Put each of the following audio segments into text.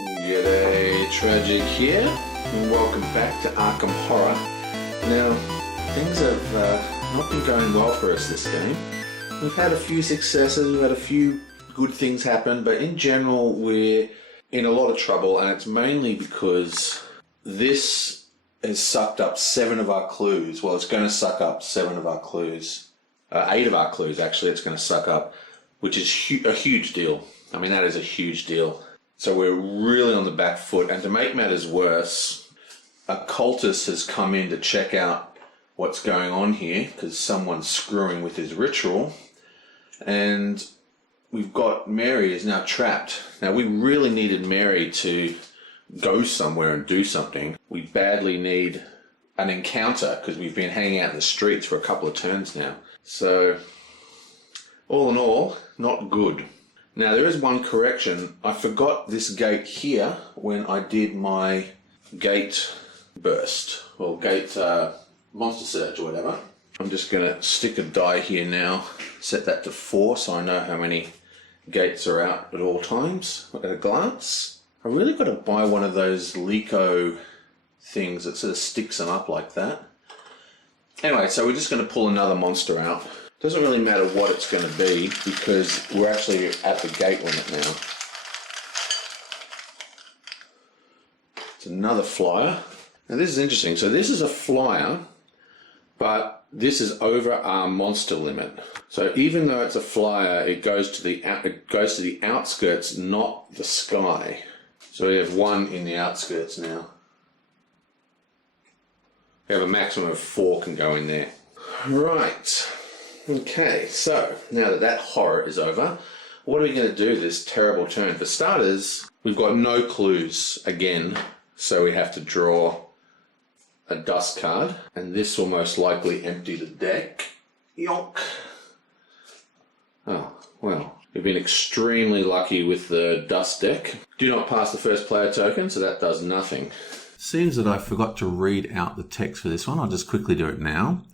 G'day, Tragic here, and welcome back to Arkham Horror. Now, things have not been going well for us this game. We've had a few successes, we've had a few good things happen, but in general we're in a lot of trouble, and it's mainly because this has sucked up 7 of our clues. Well, it's going to suck up 7 of our clues. 8 of our clues, actually, it's going to suck up, which is a huge deal. I mean, that is a huge deal. So we're really on the back foot, and to make matters worse, a cultist has come in to check out what's going on here because someone's screwing with his ritual, and we've got Mary is now trapped. Now, we really needed Mary to go somewhere and do something. We badly need an encounter because we've been hanging out in the streets for a couple of turns now. So, all in all, not good. Now, there is one correction. I forgot this gate here when I did my gate burst, or gate monster search or whatever. I'm just going to stick a die here now, set that to 4 so I know how many gates are out at all times at a glance. I really got to buy one of those Leco things that sort of sticks them up like that. Anyway, so we're just going to pull another monster out. Doesn't really matter what it's going to be because we're actually at the gate limit now. It's another flyer. Now this is interesting. So this is a flyer, but this is over our monster limit. So even though it's a flyer, it goes to the outskirts, not the sky. So we have 1 in the outskirts now. We have a maximum of 4 can go in there. Right. Okay, so now that that horror is over, what are we going to do this terrible turn? For starters, we've got no clues again, so we have to draw a dust card, and this will most likely empty the deck. Yonk! Oh, well, we've been extremely lucky with the dust deck. Do not pass the first player token, so that does nothing. Seems that I forgot to read out the text for this one. I'll just quickly do it now.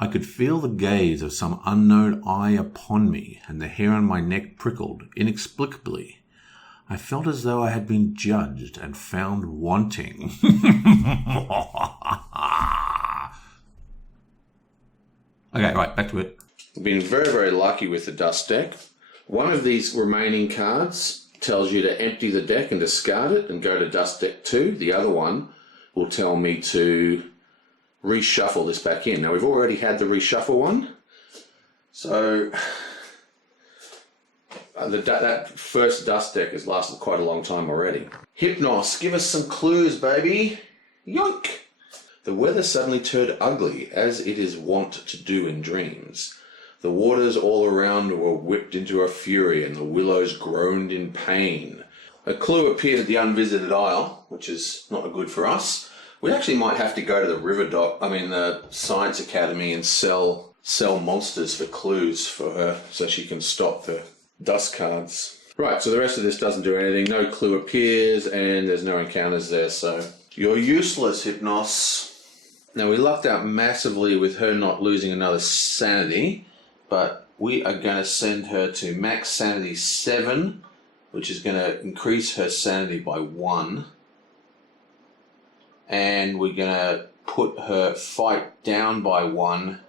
I could feel the gaze of some unknown eye upon me, and the hair on my neck prickled inexplicably. I felt as though I had been judged and found wanting. Okay, right, back to it. We've been very, very lucky with the dust deck. One of these remaining cards tells you to empty the deck and discard it and go to dust deck 2. The other one will tell me to reshuffle this back in. Now, we've already had the reshuffle one, so that first dust deck has lasted quite a long time already. Hypnos, give us some clues, baby. Yoink! The weather suddenly turned ugly, as it is wont to do in dreams. The waters all around were whipped into a fury, and the willows groaned in pain. A clue appeared at the unvisited isle, which is not good for us. We actually might have to go to the Science Academy and sell monsters for clues for her so she can stop the dust cards. Right, so the rest of this doesn't do anything. No clue appears and there's no encounters there, so you're useless, Hypnos. Now, we lucked out massively with her not losing another sanity, but we are going to send her to max sanity 7, which is going to increase her sanity by 1. And we're going to put her fight down by 1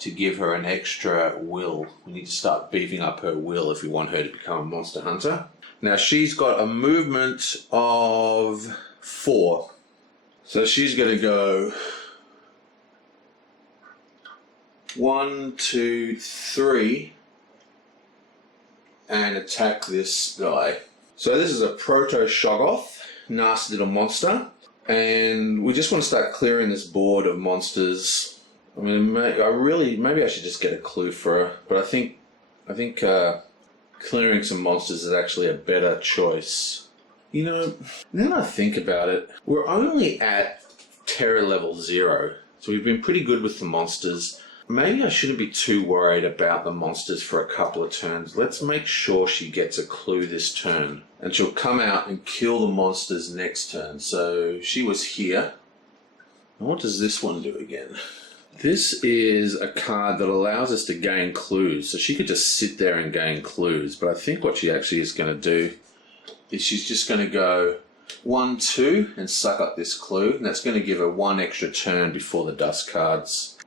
to give her an extra will. We need to start beefing up her will if we want her to become a monster hunter. Now, she's got a movement of 4. So she's going to go 1, 2, 3 and attack this guy. So this is a Proto-Shoggoth, nasty little monster. And we just want to start clearing this board of monsters. I mean, maybe I should just get a clue for her. But I think clearing some monsters is actually a better choice. You know, now that I think about it, we're only at terror level 0. So we've been pretty good with the monsters. Maybe I shouldn't be too worried about the monsters for a couple of turns. Let's make sure she gets a clue this turn. And she'll come out and kill the monsters next turn. So she was here. And what does this one do again? This is a card that allows us to gain clues. So she could just sit there and gain clues. But I think what she actually is going to do is she's just going to go 1, 2 and suck up this clue. And that's going to give her 1 extra turn before the dust cards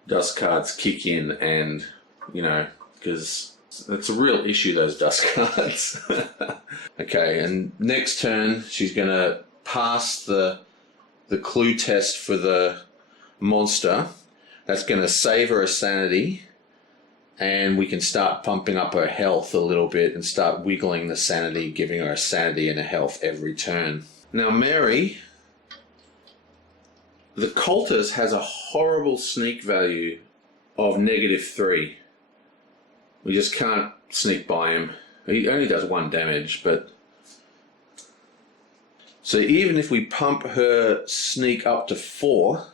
kick in, and, you know, because it's a real issue, those dust cards. Okay, and next turn she's going to pass the clue test for the monster. That's going to save her a sanity, and we can start pumping up her health a little bit and start wiggling the sanity, giving her a sanity and a health every turn. Now Mary, the cultist has a horrible sneak value of -3. We just can't sneak by him. He only does 1 damage, but... So even if we pump her sneak up to 4,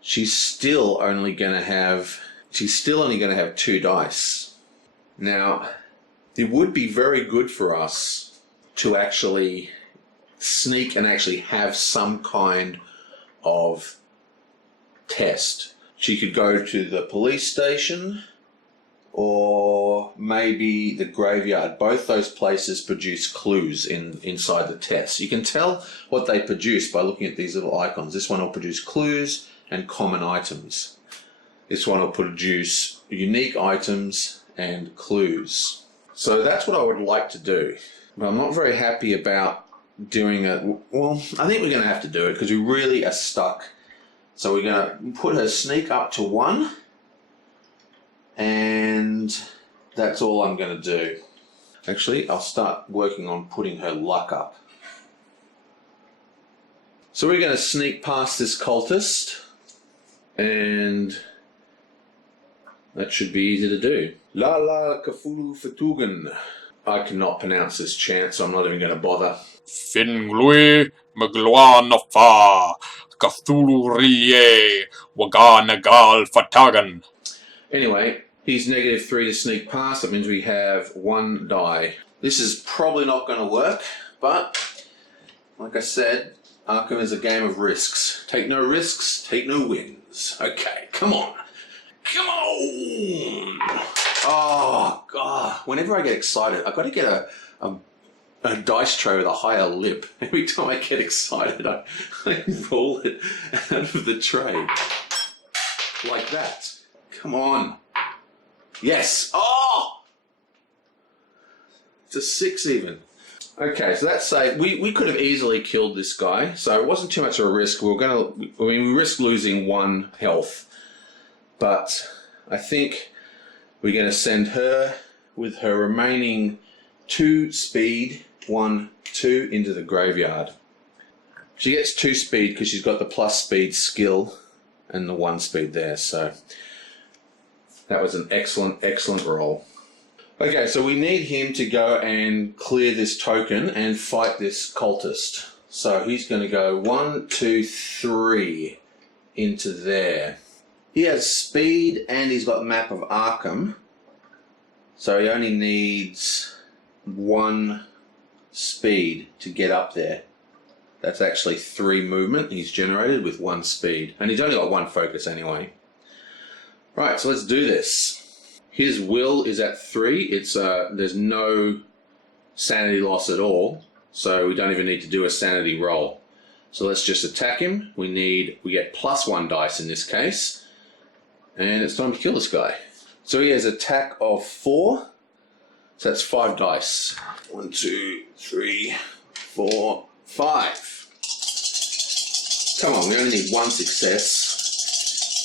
she's still only going to have 2 dice. Now, it would be very good for us to actually sneak and actually have some kind of test. She could go to the police station or maybe the graveyard. Both those places produce clues inside the test. You can tell what they produce by looking at these little icons. This one will produce clues and common items. This one will produce unique items and clues. So that's what I would like to do. But I'm not very happy about doing it. Well, I think we're going to have to do it because we really are stuck. So we're going to put her sneak up to 1. And that's all I'm going to do. Actually, I'll start working on putting her luck up. So we're going to sneak past this cultist, and that should be easy to do. La la kafulu fatugan. I cannot pronounce this chant, so I'm not even going to bother. Finglui Magluanafa Cthulhu Rie Waganagal Fatagan. Anyway, he's -3 to sneak past. That means we have 1 die. This is probably not going to work, but like I said, Arkham is a game of risks. Take no risks, take no wins. Okay, come on. Come on! Oh, God. Whenever I get excited, I've got to get a dice tray with a higher lip. Every time I get excited, I roll it out of the tray. Like that. Come on. Yes. Oh! It's a 6 even. Okay, so that's safe. We could have easily killed this guy, so it wasn't too much of a risk. We risked losing 1 health. But I think we're going to send her with her remaining 2 speed, 1, 2 into the graveyard. She gets 2 speed because she's got the plus speed skill and the 1 speed there, so that was an excellent roll. Okay, so we need him to go and clear this token and fight this cultist. So he's going to go 1, 2, 3 into there. He has speed and he's got the map of Arkham. So he only needs 1 speed to get up there. That's actually 3 movement he's generated with 1 speed. And he's only got 1 focus anyway. Right, so let's do this. His will is at 3. There's no sanity loss at all. So we don't even need to do a sanity roll. So let's just attack him. We get +1 dice in this case. And it's time to kill this guy. So he has attack of 4. So that's 5 dice. 1, 2, 3, 4, 5. Come on, we only need 1 success.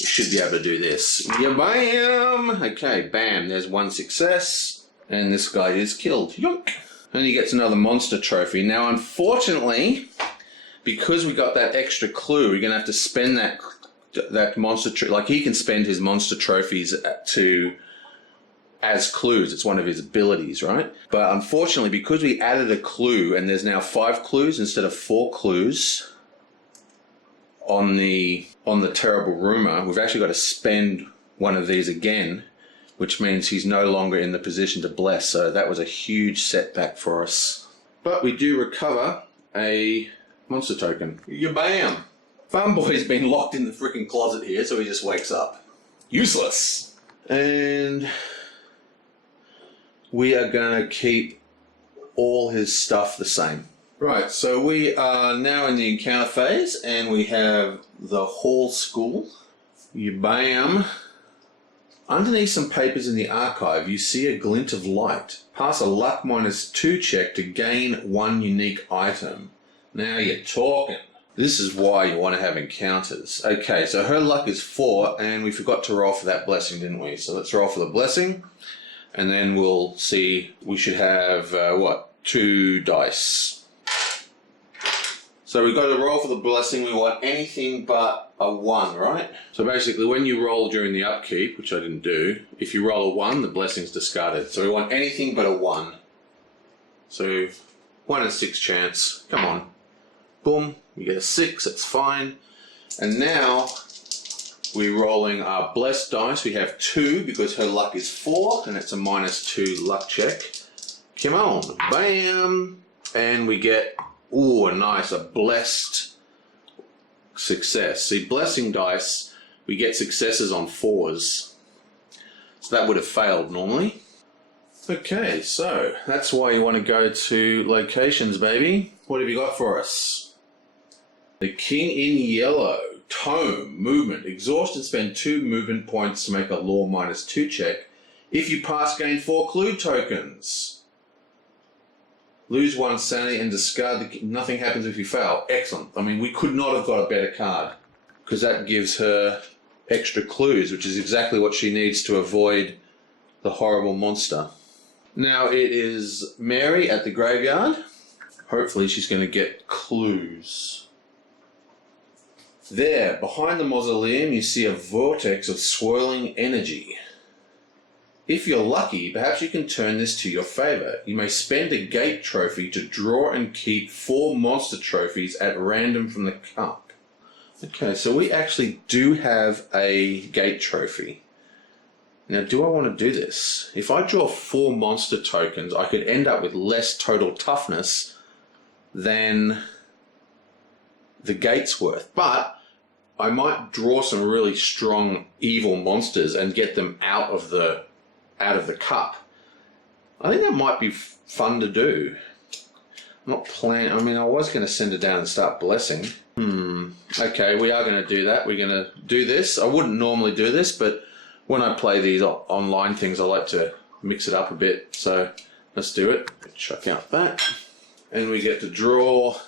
We should be able to do this. Yeah, bam! Okay, bam, there's 1 success. And this guy is killed. Yoink! And he gets another monster trophy. Now, unfortunately, because we got that extra clue, we're going to have to spend that monster trophy. Like, he can spend his monster trophies as clues. It's one of his abilities, right? But unfortunately, because we added a clue and there's now 5 clues instead of 4 clues on the terrible rumor, we've actually got to spend one of these again, which means he's no longer in the position to bless. So that was a huge setback for us. But we do recover a monster token. Bam! Farmboy's been locked in the freaking closet here, so he just wakes up. Useless! And we are going to keep all his stuff the same. Right, so we are now in the encounter phase, and we have the Hall School. You bam. Underneath some papers in the archive, you see a glint of light. Pass a luck -2 check to gain 1 unique item. Now you're talking. This is why you want to have encounters. Okay, so her luck is 4, and we forgot to roll for that blessing, didn't we? So let's roll for the blessing, and then we'll see. We should have, 2 dice. So we've got to roll for the blessing. We want anything but a 1, right? So basically, when you roll during the upkeep, which I didn't do, if you roll a 1, the blessing's discarded. So we want anything but a 1. So 1 in 6 chance. Come on. Boom. You get a 6. That's fine. And now we're rolling our blessed dice. We have 2 because her luck is 4, and it's a -2 luck check. Come on. Bam. And we get... Ooh, a blessed success. See, blessing dice, we get successes on 4s. So that would have failed normally. Okay, so that's why you want to go to locations, baby. What have you got for us? The King in Yellow. Tome, movement. Exhaust and spend 2 movement points to make a law -2 check. If you pass, gain 4 clue tokens. Lose 1 sanity and discard nothing happens if you fail. Excellent. I mean, we could not have got a better card, because that gives her extra clues, which is exactly what she needs to avoid the horrible monster. Now it is Mary at the graveyard. Hopefully she's going to get clues. There, behind the mausoleum, you see a vortex of swirling energy. If you're lucky, perhaps you can turn this to your favour. You may spend a gate trophy to draw and keep 4 monster trophies at random from the cup. Okay, so we actually do have a gate trophy. Now, do I want to do this? If I draw 4 monster tokens, I could end up with less total toughness than the gate's worth. But I might draw some really strong evil monsters and get them out of the cup. I think that might be fun to do. I'm not planning. I mean, I was going to send her down and start blessing. Okay, we are going to do that. We're going to do this. I wouldn't normally do this, but when I play these online things, I like to mix it up a bit. So let's do it. Chuck out that. And we get to draw.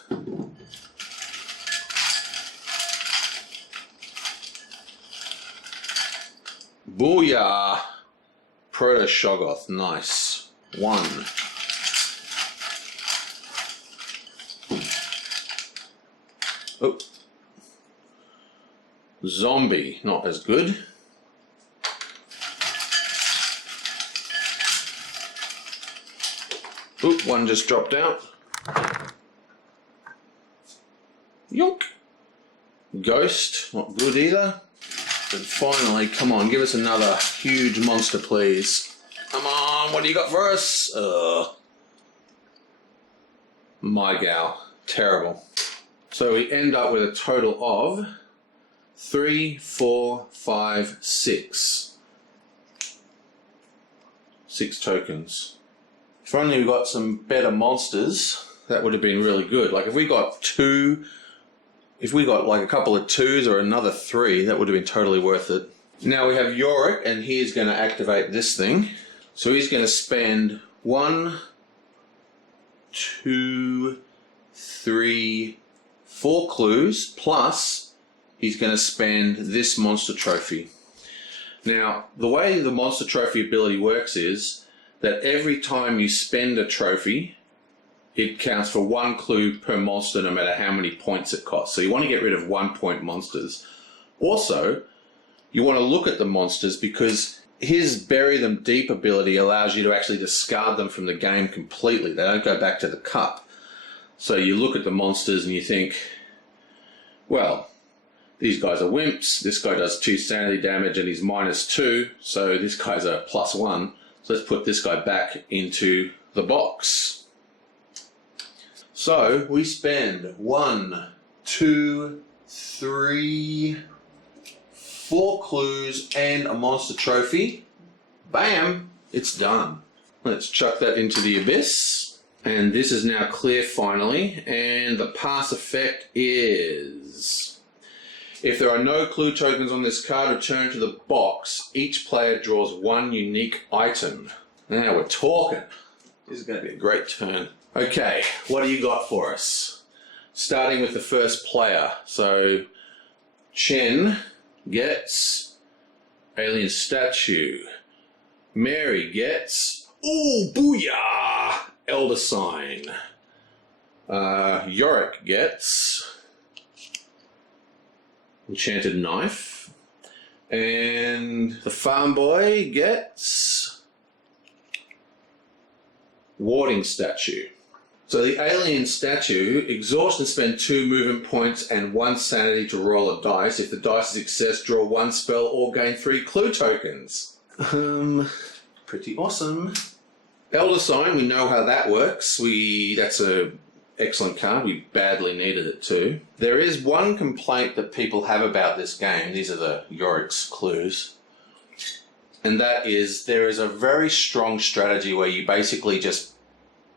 Booyah! Proto-Shoggoth, nice. 1. Oh. Zombie, not as good. Oh, 1 just dropped out. Yonk. Ghost, not good either. And finally, come on, give us another huge monster, please. Come on, what do you got for us? My gal. Terrible. So we end up with a total of 3, 4, 5, 6. 6 tokens. If only we got some better monsters, that would have been really good. Like if we got 2... If we got like a couple of 2s or another 3, that would have been totally worth it. Now we have Yorick, and he's going to activate this thing. So he's going to spend 1, 2, 3, 4 clues, plus he's going to spend this monster trophy. Now, the way the monster trophy ability works is that every time you spend a trophy, it counts for 1 clue per monster no matter how many points it costs. So you want to get rid of 1-point monsters. Also, you want to look at the monsters because his Bury Them Deep ability allows you to actually discard them from the game completely. They don't go back to the cup. So you look at the monsters and you think, well, these guys are wimps. This guy does 2 sanity damage and he's -2. So this guy's a +1. So let's put this guy back into the box. So we spend 1, 2, 3, 4 clues and a monster trophy. Bam! It's done. Let's chuck that into the abyss. And this is now clear finally, and the pass effect is... If there are no clue tokens on this card, return to the box. Each player draws one unique item. Now we're talking. This is going to be a great turn. Okay, what do you got for us? Starting with the first player. So, Chen gets Alien Statue. Mary gets... Ooh, booyah! Elder Sign. Yorick gets Enchanted Knife. And the Farm Boy gets Warding Statue. So the Alien Statue, exhaust and spend 2 movement points and 1 sanity to roll a dice. If the dice is success, draw 1 spell or gain 3 clue tokens. Pretty awesome. Elder Sign, we know how that works. That's a excellent card. We badly needed it too. There is one complaint that people have about this game. These are the Yorick's clues. And that is, there is a very strong strategy where you basically just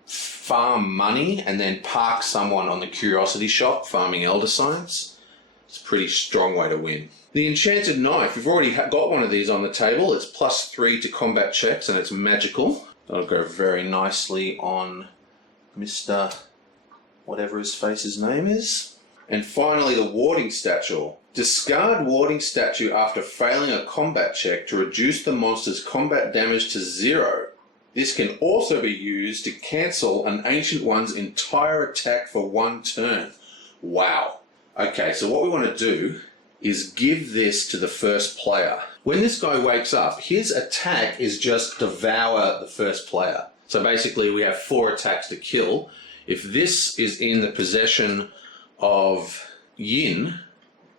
farm money and then park someone on the Curiosity Shop farming Elder Signs. It's a pretty strong way to win. The Enchanted Knife, we've already got one of these on the table. It's +3 to combat checks and it's magical. That'll go very nicely on Mr. whatever his face's name is. And finally, the Warding Statue. Discard Warding Statue after failing a combat check to reduce the monster's combat damage to 0. This can also be used to cancel an Ancient One's entire attack for 1 turn. Wow. Okay, so what we want to do is give this to the first player. When this guy wakes up, his attack is just devour the first player. So basically we have 4 attacks to kill. If this is in the possession of Yin,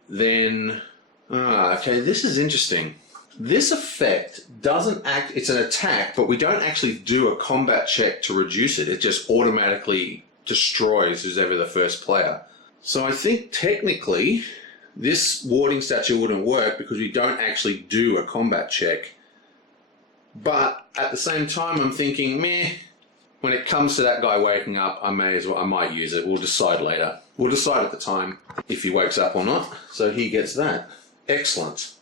then... okay, this is interesting. This effect doesn't act... It's an attack, but we don't actually do a combat check to reduce it. It just automatically destroys who's ever the first player. So I think technically this Warding Statue wouldn't work because we don't actually do a combat check. But at the same time, I'm thinking, meh, when it comes to that guy waking up, I might use it. We'll decide later. We'll decide at the time if he wakes up or not. So he gets that. Excellent.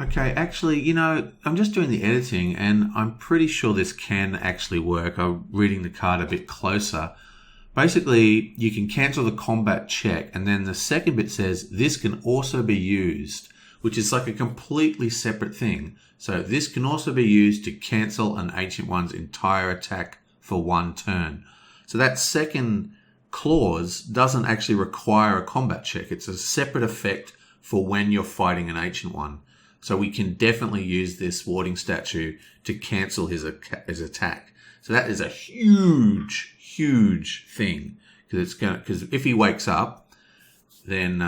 Okay, actually, you know, I'm just doing the editing and I'm pretty sure this can actually work. I'm reading the card a bit closer. Basically, you can cancel the combat check, and then the second bit says this can also be used, which is like a completely separate thing. So this can also be used to cancel an Ancient One's entire attack for 1 turn. So that second clause doesn't actually require a combat check. It's a separate effect for when you're fighting an Ancient One. So we can definitely use this Warding Statue to cancel his attack. So that is a huge thing, because if he wakes up, then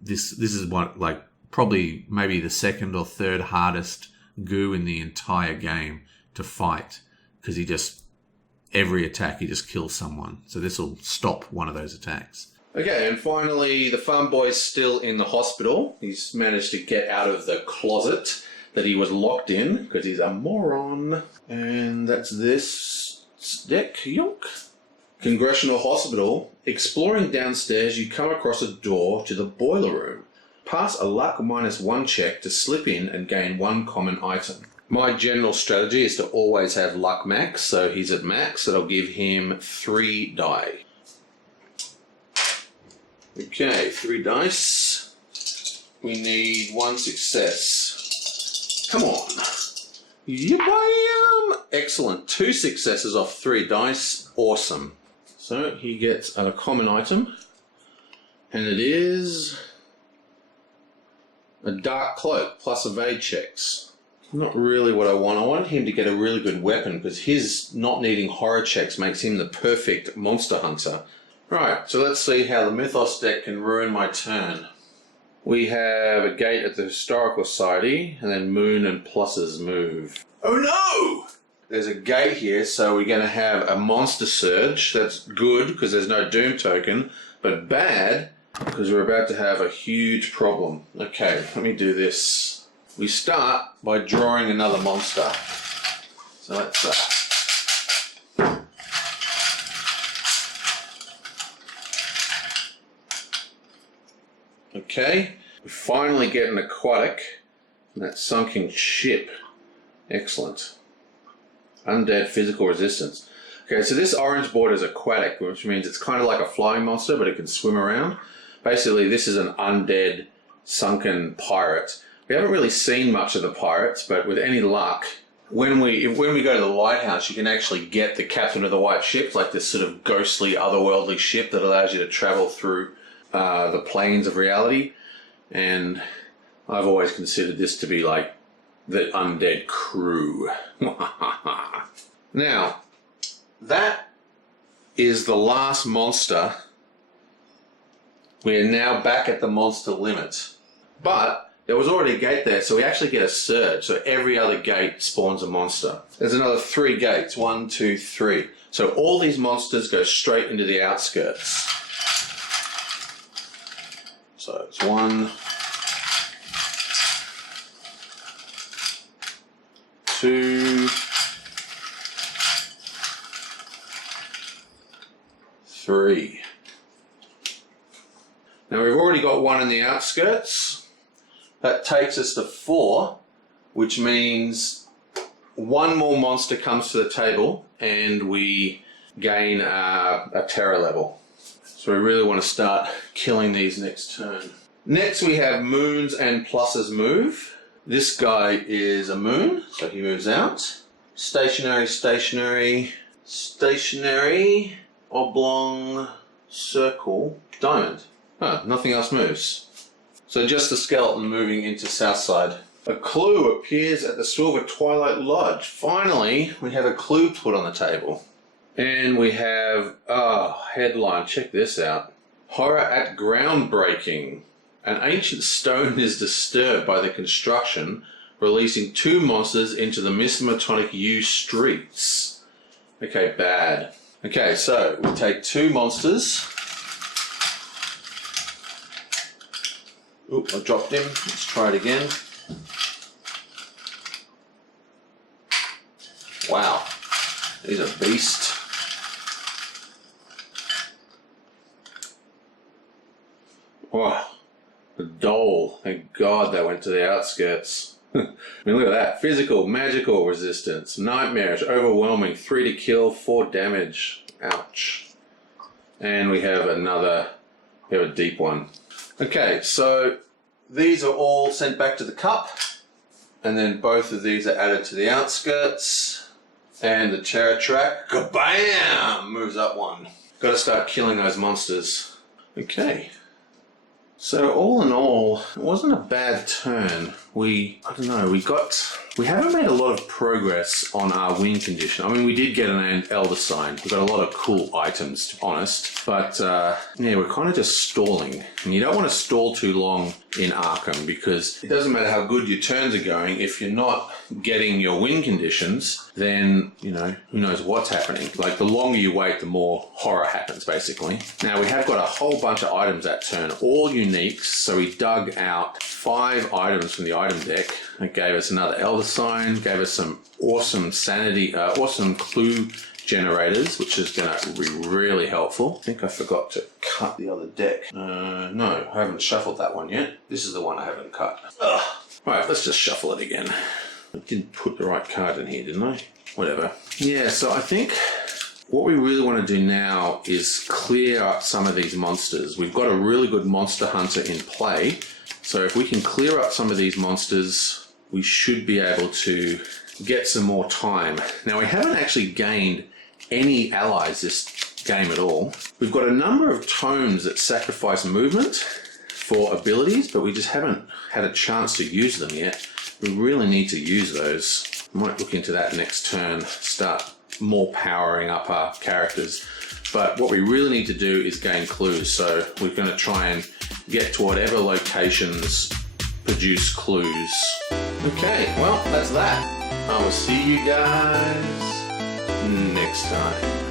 this is what, like, probably maybe the 2nd or 3rd hardest goo in the entire game to fight, because every attack he just kills someone. So this will stop one of those attacks. Okay, and finally, the Farm Boy's still in the hospital. He's managed to get out of the closet that he was locked in because he's a moron. And that's this deck. Yonk. Congressional Hospital. Exploring downstairs, you come across a door to the boiler room. Pass a luck -1 check to slip in and gain 1 common item. My general strategy is to always have luck max, so he's at max. That'll give him 3 die. Okay, 3 dice. We need 1 success. Come on. Yabam! Excellent. 2 successes off 3 dice. Awesome. So he gets a common item, and it is a dark cloak plus evade checks. Not really what I want. I wanted him to get a really good weapon because his not needing horror checks makes him the perfect monster hunter. Right, so let's see how the Mythos deck can ruin my turn. We have a gate at the Historical Society, and then Moon and Pluses move. Oh no! There's a gate here, so we're going to have a Monster Surge. That's good, because there's no Doom token, but bad, because we're about to have a huge problem. Okay, let me do this. We start by drawing another monster. So that's that. Okay, we finally get an aquatic from that sunken ship. Excellent. Undead physical resistance. Okay, so this orange board is aquatic, which means it's kind of like a flying monster, but it can swim around. Basically, this is an undead sunken pirate. We haven't really seen much of the pirates, but with any luck, when we go to the lighthouse, you can actually get the captain of the white ship, like this sort of ghostly, otherworldly ship that allows you to travel through the planes of reality. And I've always considered this to be like the undead crew. Now, that is the last monster. We are now back at the monster limit. But there was already a gate there, so we actually get a surge. So every other gate spawns a monster. There's another 3 gates. 1, 2, 3. So all these monsters go straight into the outskirts. So it's 1, 2, 3. Now we've already got 1 in the outskirts. That takes us to 4, which means 1 more monster comes to the table and we gain a terror level. So we really want to start killing these next turn. Next we have moons and pluses move. This guy is a moon, so he moves out. Stationary, stationary, stationary, oblong, circle, diamond. Oh, nothing else moves. So just the skeleton moving into Southside. A clue appears at the Silver Twilight Lodge. Finally, we have a clue put on the table. And we have, headline, check this out. Horror at groundbreaking. An ancient stone is disturbed by the construction, releasing 2 monsters into the Misanthropic U streets. Okay, bad. Okay, so we take 2 monsters. Oop, I dropped him. Let's try it again. Wow, he's a beast. Wow, the dole. Thank God that went to the outskirts. I mean, look at that. Physical, magical resistance, nightmarish, overwhelming, 3 to kill, 4 damage. Ouch. And we have a deep one. Okay, so these are all sent back to the cup, and then both of these are added to the outskirts, and the terror track, kabam, moves up 1. Got to start killing those monsters. Okay. So all in all, it wasn't a bad turn. We haven't made a lot of progress on our win condition. I mean, we did get an Elder Sign. We got a lot of cool items, to be honest. But, we're kind of just stalling. And you don't want to stall too long in Arkham because it doesn't matter how good your turns are going. If you're not getting your win conditions, then, who knows what's happening. Like, the longer you wait, the more horror happens, basically. Now, we have got a whole bunch of items that turn, all uniques. So we dug out 5 items from the item deck. It gave us another Elder Sign, gave us some awesome awesome clue generators, which is going to be really helpful. I think I forgot to cut the other deck. No, I haven't shuffled that one yet. This is the one I haven't cut. Ugh. Right, let's just shuffle it again. I didn't put the right card in here, didn't I? Whatever. Yeah, so I think what we really want to do now is clear up some of these monsters. We've got a really good monster hunter in play. So if we can clear up some of these monsters, we should be able to get some more time. Now, we haven't actually gained any allies this game at all. We've got a number of tomes that sacrifice movement for abilities, but we just haven't had a chance to use them yet. We really need to use those. I might look into that next turn, start more powering up our characters. But what we really need to do is gain clues. So we're going to try and get to whatever locations produce clues. Okay, well, that's that. I will see you guys next time.